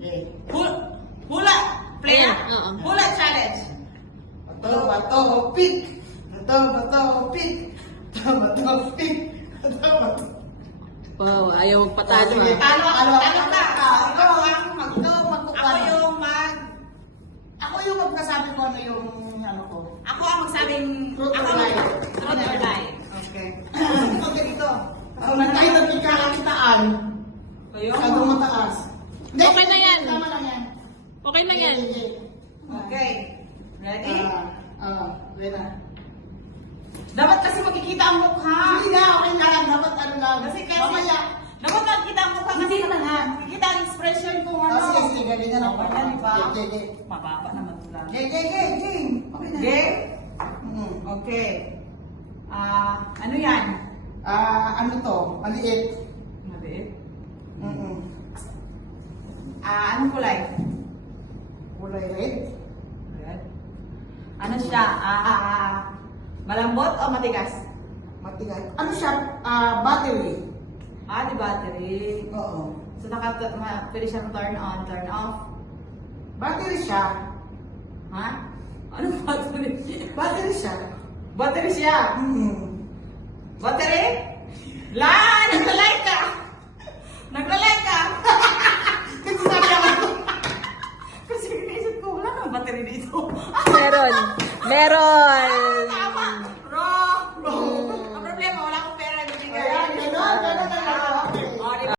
Okay. Hula. Play na? Oo. Hula challenge. Bato, pick. Bato, pick. Bato, pick. Bato. Wow, ayaw magpatalo Sige, ha. Talo ka. Ikaw ang magkukuha. Ako Ako yung magkasabi ko ano yung ano ko. Ako ang magsabing... Truth Ako or ang... lie? Truth or lie. Okay. Ito ganito. Ang kahit ang pagkakakitaan, Kayo? masyadong mataas. Hindi, Okay na yan. Tama lang yan. Okay na yan. Okay. Ready? Ready na. Dapat kasi makikita ang mukha. Hindi na, okay na lang. Dapat ano lang. Kasi Mamaya. dapat makikita ang mukha kasi Hindi na nga. makikita ang expression kung ano. Sige, ganyan ako. Okay na, di ba? Okay. Mababa naman ito lang. Game. Okay na. Game? Mm. Okay. Ano yan? Ano to? Maliit. Maliit. Mm-mm. Anong kulay? Kulay red. Red. Ano siya? Malambot o matigas? Matigas. Ano siya? Battery. Di battery. Oo. So, pwede siyang turn on, turn off. Battery siya. Ha? Ano battery? Battery siya. Battery siya. Mm-mm. Battery? Naglalike ka! Naglalike ka! Kasi sabi ako. Kasi naisip ko, wala nang battery dito. Meron. Meron.